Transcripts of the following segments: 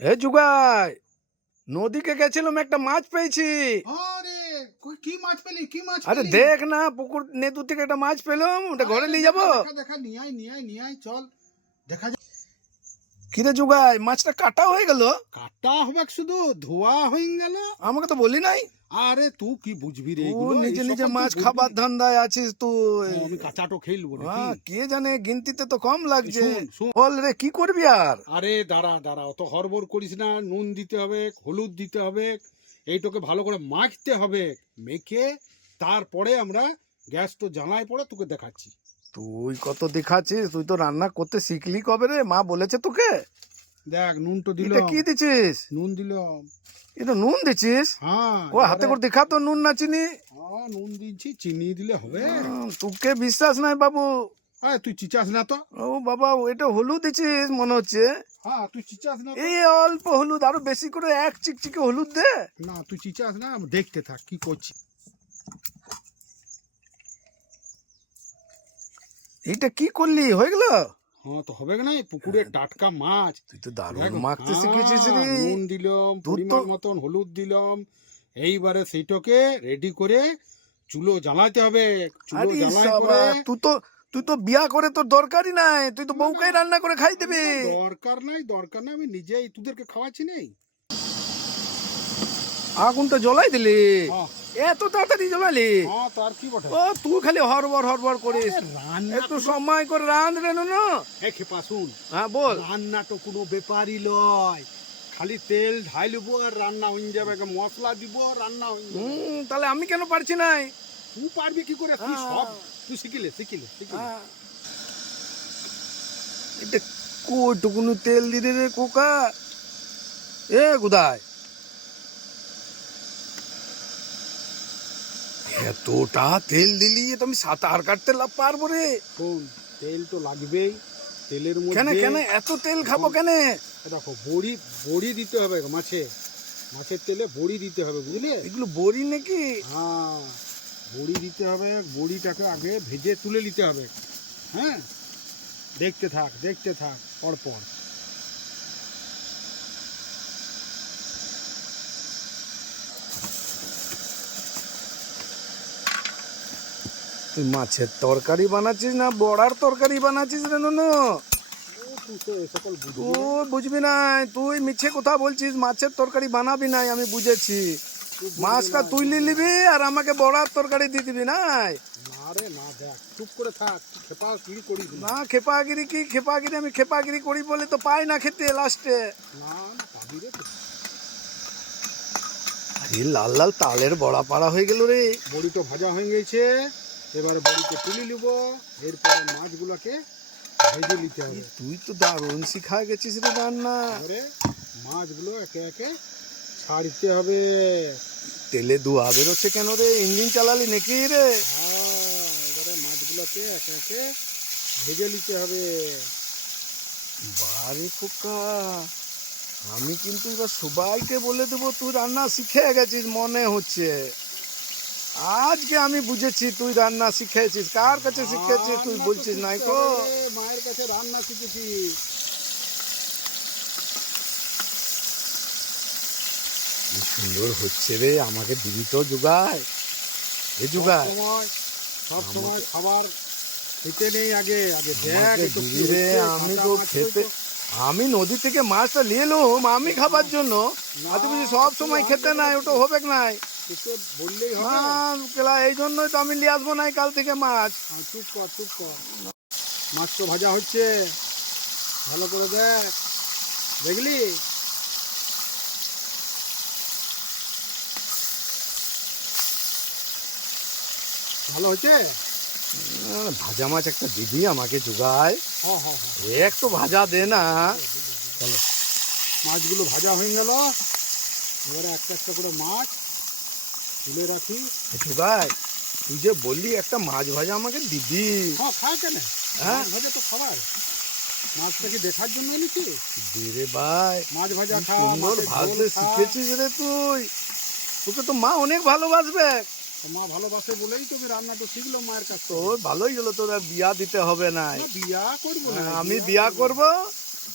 এ যুগাই, নদীকে গেছিলাম, একটা মাছ পেয়েছি। আরে কি মাছ পেলি? কি মাছ আরে পেলি? দেখ না, পুকুর নেতু থেকে একটা মাছ পেলাম, ওটা ঘরে নিয়ে যাবো। দেখা দেখা নিয়ে আয় চল দেখা যাক। কিরে যুগাই, মাছটা কাটা হয়ে গেল? কাটা হবে শুধু ধোয়া হয়ে গেল। আমাকে তো বলি নাই। আরে তুই কি বুঝবি রে তুই এগুলো? নিজে এই নিজে সকল তুই মাছ বুঝবি খাবার না। ধান্দায় আছিস তুই। আমি কাঁচাটো খেয়ে নেবো নাকি? কে জানে, গিনতিতে তো কম লাগছে। শোন শোন, বল রে, কি করবি আর? আরে দাঁড়া অত হড়বড় করিস না। নুন দিতে হবে, হলুদ দিতে হবে, এইটাকে ভালো করে মাখতে হবে। মেখে তারপরে আমরা গ্যাস তো জ্বালায় পরে তোকে দেখাচ্ছি। তুই কত দেখাচ্ছিস, তুই তো রান্না করতে শিখলি কবে রে? মা বলেছে তোকে? দেখ নুন তো এটা দিলাম। কি দিছিস? নুন দিলাম। এটা নুন দিছিস? হ্যাঁ ও হাতে করে দেখা তো, নুন না চিনি। হ্যাঁ নুন দিচ্ছি, চিনি দিলে হবে? তোকে বিশ্বাস নাই বাবু। হ্যাঁ তুই চিচাস না তো। ও বাবা, এটা হলুদ দিছিস মনে হচ্ছে। হ্যাঁ তুই চিচাস না তো। এই অল্প হলুদ, আরো বেশি করে এক চিকচিকে হলুদ দে। না তুই চিচাস না, দেখতে থাক কি করছি। এইটা কি করলি, হয়ে গেল? হ্যাঁ তো হবে না, পুকুরের টাটকা মাছ। তুই তো দারুণ দেখ, মাখতে হ্যাঁ, শিখেছিস রে। নুন দিলাম, তোর তো পরিমাণ মতন হলুদ দিলাম। এইবারে সেইটাকে রেডি করে চুলো জ্বালাতে হবে। চুলো আরে জ্বালাই সাবা, করে। তুই তো বিয়া করে তোর দরকারই নাই, তুই তো না, বউকেই রান্না করে খাই দিবি। দরকার নাই, আমি নিজেই তোদেরকে খাওয়াচ্ছি নেই। আগুনটা জ্বলাই দিলি? হ্যাঁ এত তাড়াতাড়ি জ্বলালি? হ্যাঁ, তার কি বটে। ও তুই খালি হরবর হরবর করিস। রান্না একটু সময় করে রাঁধ রে না। খেপা শুন, হ্যাঁ বল। রান্না তো কোনো ব্যাপারই লয়। খালি তেল ঢাইলবো আর রান্না হয়ে যাবে। মশলা দিব আর রান্না হয়ে যাবে। তাহলে আমি কেন পারছি নাই? তুই পারবি কি করে? তুই সব তুই শিখিলে। হ্যাঁ। এটা কইটুকুনি তেল দিলে রে কোকা? এ গুদায়, এতটা তেল দিলি, তো আমি সাঁতার কাটতে পারবো রে? শোন, তেল তো লাগবেই। তেলের কেন মধ্যে কেন এত তেল খাবো কেন? দেখো, বড়ি দিতে হবে মাছের তেলে বড়ি দিতে হবে, বুঝলে? এগুলো বড়ি নাকি? হ্যাঁ, বড়ি দিতে হবে। বড়িটাকে আগে ভেজে তুলে নিতে হবে। হ্যাঁ, দেখতে থাক পরপর। তুই মাছের তরকারি বানাচ্ছিস না বড়ার তরকারি বানাচ্ছিস রে ননু? তুই তো এ সকল বুঝবি না। তুই বুঝবি নাই, তুই মিছে কথা বলছিস। মাছের তরকারি বানাবি নাই, আমি বুঝেছি। তুই বুঝবি মাছটা না। তুই নিবি আর আমাকে বড়ার তরকারি দিয়ে দিবি নাই? না রে না, দেখ চুপ করে থাক, তুই খেপাগিরি করিস না। না খেপাগিরি কি খেপাগিরি? আমি খেপাগিরি করি বলে তো পাই না খেতে লাস্টে। না না, পাবি রে। আরে লাল লাল তালের বড়া পাড়া হয়ে গেল রে। বড়িটা ভাজা হয়ে গেছে, এবার বড়িকে তুলে নিব। এরপরে মাছগুলোকে ভেজে নিতে হবে। তুই তো দারুণ শিখা গেছিস রে রান্না। তারপরে মাছগুলো একে একে ছাড়তে হবে। তেলে ধোয়া বেরোচ্ছে কেন রে? ইঞ্জিন চালালি নাকি রে? হ্যাঁ, এবারে মাছগুলোকে একে একে ভেজে নিতে হবে। বারে খোকা, আমি কিন্তু এবার সবাইকে বলে দেবো তুই রান্না শিখে গেছিস মনে হচ্ছে। আজকে আমি বুঝেছি তুই রান্না শিখেছিস। কার কাছে শিখেছিস তুই রান্না তো বলছিস নাই শিখতে কো? হবে রে, মায়ের কাছে রান্না শিখেছি। কি সুন্দর হচ্ছে রে, আমাকে দিবি তো জুগায়? এ জুগায়, সব সময় খাবার খেতে নেই, আগে আগে দেখ আমাকে একটু কি দিবি রে। হচ্ছে, আমি কাঁচা তো মাছ খেতে, তো। আমি নদী থেকে মাছটা নিয়ে এলুম আমি খাবার জন্য। আর তুই বুঝি সব সময় খেতে নাই, ওটা হবে নাই। তোকে বললেই না হবে। কেলা, এই জন্যই তো আমি নিয়ে আসবো নাই কাল থেকে মাছ। চুপ কর। মাছ তো ভাজা হচ্ছে, ভালো করে দেখ, দেখলি? ভালো হচ্ছে। ভাজা মাছ একটা দিবি আমাকে জুগায়? হ্যাঁ, একটু ভাজা দে না। চলো, মাছগুলো ভাজা হয়ে গেল। এবারে একটা একটা করে মাছ তুলে রাখি। জুগায়, তুই যে বললি একটা মাছ ভাজা আমাকে দিবি। হ্যাঁ, খায় কেন? হ্যাঁ? মাছ ভাজা তো খাবার। মাছটা কি দেখার জন্য এনেছি? দে রে ভাই, মাছ ভাজা কি খা, সুন্দর মাছের ঝোল ভাজতে খা। শিখেছিস রে তুই। তোকে তো মা অনেক ভালোবাসবে। তো মা ভালোবাসে বলেই তো আমি রান্নাটা শিখলাম মায়ের কাছ থেকে। তোর ভালোই হলো, তোর আর বিয়া দিতে হবে নাই। না, বিয়া করবো না। আমি বিয়া করব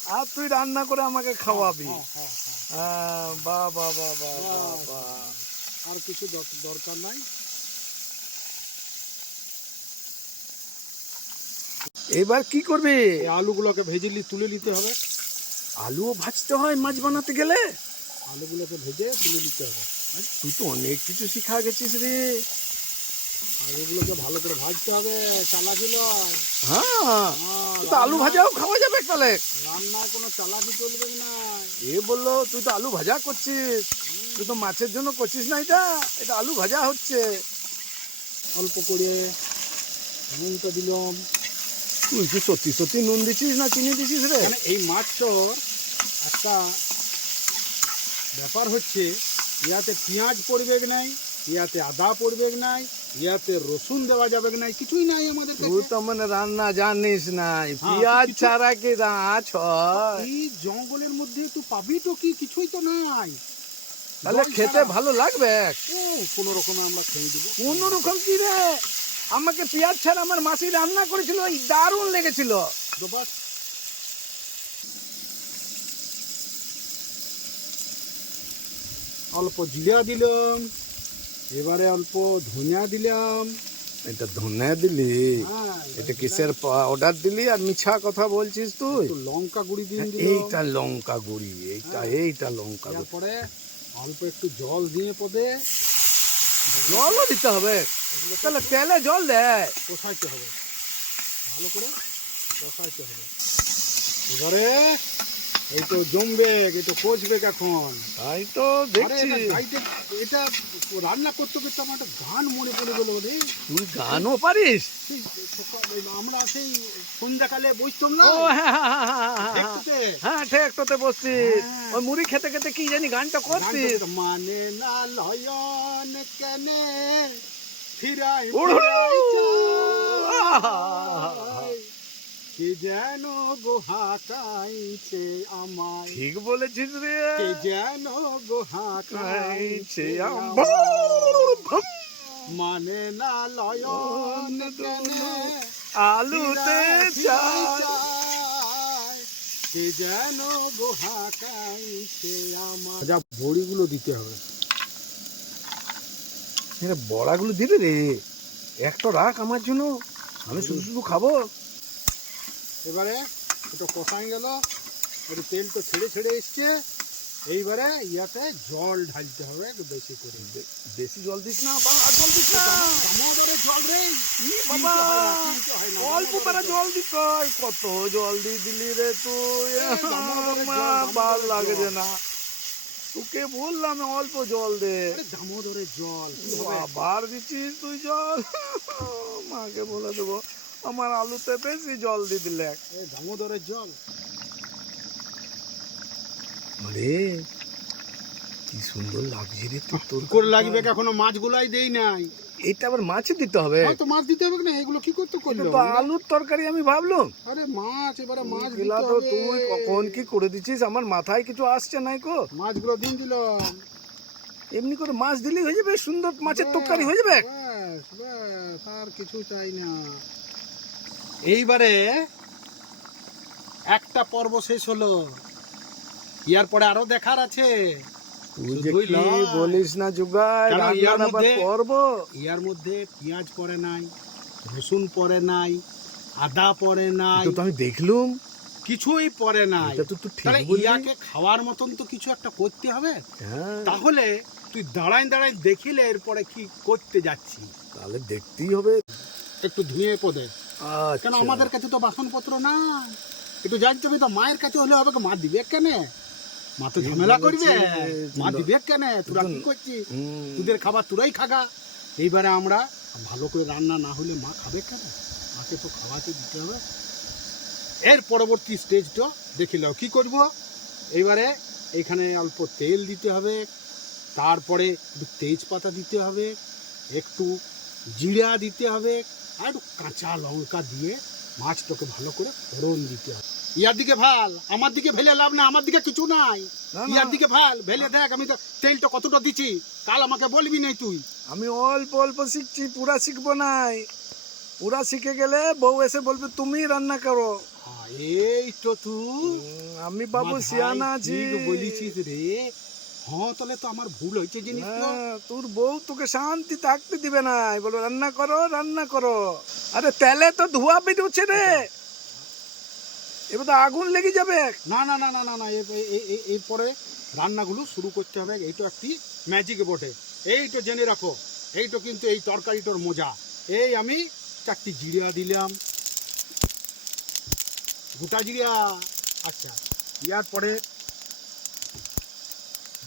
আর তুই রান্না করে আমাকে খাওয়াবি। হ্যাঁ, হ্যাঁ, হ্যাঁ। বাহ বাহ বাহ বাহ বাহ বাহ, বাহ। আর কিছু দরকার নাই। এবার কি করবি? এই আলুগুলোকে ভেজে তুলে নিতে হবে। আলুও ভাজতে হয় মাছ বানাতে গেলে? আলুগুলোকে ভেজে তুলে নিতে হবে। আরে তুই তো অনেক কিছু শিখা গেছিস রে। আলুগুলোকে ভালো করে ভাজতে হবে, চালাকি নয়। হ্যাঁ, হ্যাঁ, তুই তো আলু ভাজাও খাওয়া যাবে তাহলে। রান্নার কোনো চালাকি চলবে না। এ বললো তুই তো আলু ভাজা করছিস, তুই তো মাছের জন্য করছিস না, এটা এটা আলু ভাজা হচ্ছে। অল্প করে নুনটা দিলাম। তুই কি সত্যি সত্যি নুন দিছিস না চিনি দিছিস রে? মানে এই মাছটার একটা ব্যাপার হচ্ছে, ইয়াতে পেঁয়াজ পড়বে নাই, ইয়াতে আদা পড়বে নাই, ইয়াতে রসুন দেওয়া যাবে নাই, কিছুই নাই আমাদের তুই কাছে। তো মানে রান্না জানিস নাই, হ্যাঁ, পেঁয়াজ কিছু- ছাড়া কি মাছ হয়? এই জঙ্গলের মধ্যে তুই পাবি তো কি, কিছুই তো নাই। তাহলে জল খেতে ছাড়া। ভালো লাগবে? ও, কোনো রকমে আমরা খেয়ে দেবো। কোন রকম কি রে? আমাকে পেঁয়াজ ছাড়া আমার মাসি রান্না করেছিল, ওই দারুণ লেগেছিল। দেবাস। অল্প জিরা দিলাম, এবারে অল্প ধনিয়া দিলাম। এটা ধনে দিলি? হ্যাঁ, এটা কিসের অর্ডার দিলি আর মিছা কথা বলছিস তুই? একটু লঙ্কা গুঁড়ি দিয়ে দিলাম। এইটা লঙ্কা গুঁড়ি, এইটা লঙ্কা গুঁড়ি। তারপরে অল্প একটু জল দিয়ে পদে জলও দিতে হবে? এগুলোকে তাহলে তেলে জল দেয়? কষাইতে হবে, ভালো করে কষাইতে হবে। এবারে এই তো জমবে, এই তো কষবে এখন। তাই তো আরে দেখছি। এটা রান্না করতে করতে আমার একটা গান মনে পড়ে গেল রে। তুই গানও পারিস? সেই আমরা সেই সন্ধ্যাকালে বসতাম না ও হ্যাঁ হ্যাঁ, হ্যাঁ, হ্যাঁ, দেখতে। হ্যাঁ ঠিক তোতে বসতিস, হ্যাঁ। ওই মুড়ি খেতে খেতে কি জানি গানটা করতিস। মানে না লয়ন কেনে ফিরাই উড়ু। ফিরাই আহা। চাই, কে যেন গোহাকাইছে আমায়, ঠিক বলেছিস রে। কে যেন গোহাকাইছে আমার। আমায়। মানে না লয়ন কেনে আলুতে ফিরাই চাল। চাই, কে যেন গোহাকাইছে আমায়। যা বড়িগুলো দিতে হবে। এরে বড়াগুলো দিবি রে? একটা রাখ আমার জন্য, আমি শুধু শুধু খাবো। এবারে এটা কষাই গেল, একটু তেল তো ছেড়ে ছেড়ে এসছে। এইবারে ইয়াতে জল ঢালতে হবে একটু বেশি করে। বেশি জল দিস না বা আর জল দিস না। দামোদরের জল রে। ই বাবা, কিনতে হয় না, অল্প পারা জল দিস। কত জল দিয়ে দিলি রে তুই, দামোদরের জল, আমার ভাল দামোদরের লাগছে জল। না। তোকে বললাম অল্প জল দে, আরে দামোদরের জল কি হবে? আবার দিচ্ছিস তুই জল। মাকে বলে দেবো আমার আলুতে বেশি জল দিয়ে দিলে। এই দামোদরের জল। আরে কি সুন্দর লাগছে রে তোর তোর করে লাগবে, এখনো মাছগুলাই দেই নাই। এটা আবার মাছে দিতে হবে? হয়তো মাছ দিতে হবে না, এগুলো কি করতে এটা করলো? তো আলুর তরকারি আমি ভাবলাম। আরে মাছ, এবারে মাছ গেলা দিতে তো হবে। তুই কখন কি করে দিচ্ছিস, আমার মাথায় কিছু আসছে নাই কো। মাছগুলো দিন দিলাম। এমনি করে মাছ দিলেই হয়ে যাবে, সুন্দর মাছের তরকারি হয়ে যাবে। ব্যাস ব্যাস, আর কিছু চাই না। এইবারে একটা পর্ব শেষ হলো, ইয়ার পরে আরো দেখার আছে। তুই যে শুধুই কি লয়। বলিস না জুগাই, কেন ইয়ার রান্নার আবার মধ্যে- করব। ইয়ার মধ্যে পেঁয়াজ পড়ে নাই, রসুন পড়ে নাই, আদা পড়ে নাই, এটা তো আমি দেখলুম। কিছুই পড়ে নাই। এটা তো তুই ঠিক তাহলে বললি। ইয়াকে খাওয়ার মতন তো কিছু একটা করতে হবে। হ্যাঁ, তাহলে তুই দাঁড়াই দাঁড়াই দেখিলে এরপরে কি করতে যাচ্ছি। তাহলে দেখতেই হবে। একটু ধুয়ে পদে, কেন আচ্ছা, আমাদের কাছে তো বাসনপত্র না। একটু জানতে হবে তো, মায়ের কাছে হলে হবে, মা দিবে কেন? মা তো ঝামেলা করবে, মা দিবে কেন? তোরা কি করছিস? হুম, তোদের খাবার তোরাই খাগা। এইবারে আমরা ভালো করে রান্না না হলে মা খাবে কেন? মাকে তো খাওয়াতে দিতে হবে। এর পরবর্তী স্টেজটা দেখে নাও কি করব। এইবারে এখানে অল্প তেল দিতে হবে, তারপরে একটু তেজপাতা দিতে হবে, একটু জিরা দিতে হবে, আর একটু কাঁচা লঙ্কা দিয়ে মাছটাকে ভালো করে ফোড়ন দিতে হবে। ইয়ার দিকে ভাল, আমার দিকে ভেলে লাভ না, আমার দিকে কিছু নাই। না, না, ইয়ার দিকে ভাল ভেলে দেখ, আমি তো তেলটা কতটা দিচ্ছি, কাল আমাকে বলবি নাই তুই। আমি অল্প অল্প শিখছি, পুরা শিখবো নাই। পুরা শিখে গেলে বউ এসে বলবে তুমি রান্না করো। এই তো তুই আমি বাবু আমার ভাই সিয়ানা আছি। ঠিক বলেছিস রে। হ্যাঁ, তাহলে তো আমার ভুল হয়েছে জিনিস তো। তোর বউ তোকে শান্তি থাকতে দিবে না, বলো রান্না করো রান্না করো। আরে তেলে তো ধোঁয়া বেরোচ্ছে রে, এবার তো আগুন লেগে যাবে। না না না না না না, এরপরে রান্নাগুলো শুরু করতে হবে। এই তো একটি ম্যাজিক বটে, এই তো জেনে রাখো। এই তো কিন্তু এই তরকারিটার মজা। এই আমি 4টি জিরা দিলাম, গোটা জিরা। আচ্ছা, দেওয়ার পরে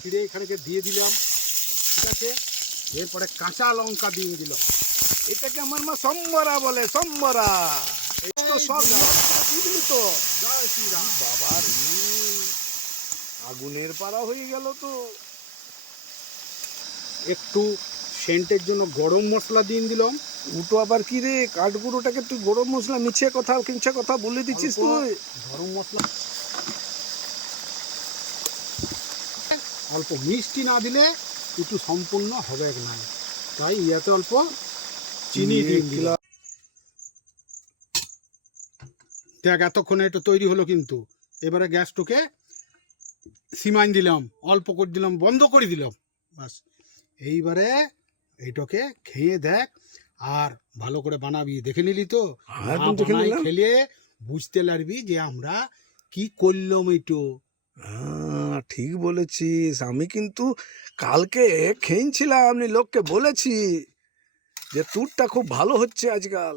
জিরে এখানে দিয়ে দিলাম, ঠিক আছে। এরপরে কাঁচা লঙ্কা দিয়ে দিলাম। এটাকে আমার মা সম্বরা বলে, সম্বরা। এই তো সব বুঝলি তো। জয় শ্রীরাম। বাবা রে, আগুনের পাড়া হয়ে গেল তো। একটু সেন্টের জন্য গরম মশলা দিয়ে দিলাম। উটো আবার কি রে, কাঠগুঁড়োটাকে তুই গরম মশলা মিছে কথা কিনছে কথা বলে দিচ্ছিস অল্প তুই। গরম মশলা, অল্প মিষ্টি না দিলে একটু সম্পূর্ণ হবে না, তাই ইয়াতে অল্প চিনি দিয়ে দিলাম। দেখ, এতক্ষণে এটা তৈরি হলো কিন্তু। এবারে গ্যাসটাকে সিমাইন দিলাম, অল্প করে দিলাম, বন্ধ করে দিলাম, বাস। এইবারে এইটাকে খেয়ে দেখ, আর ভালো করে বানাবি। দেখে নিলি তো? হ্যাঁ, না একদম দেখে বানাই নিলাম। খেলে বুঝতে পারবি যে আমরা কি করলাম। এইটো ঠিক বলেছিস। আমি কিন্তু কালকে খেয়েছিলাম, আমি লোককে বলেছি যে তুরটা খুব ভালো হচ্ছে আজকাল।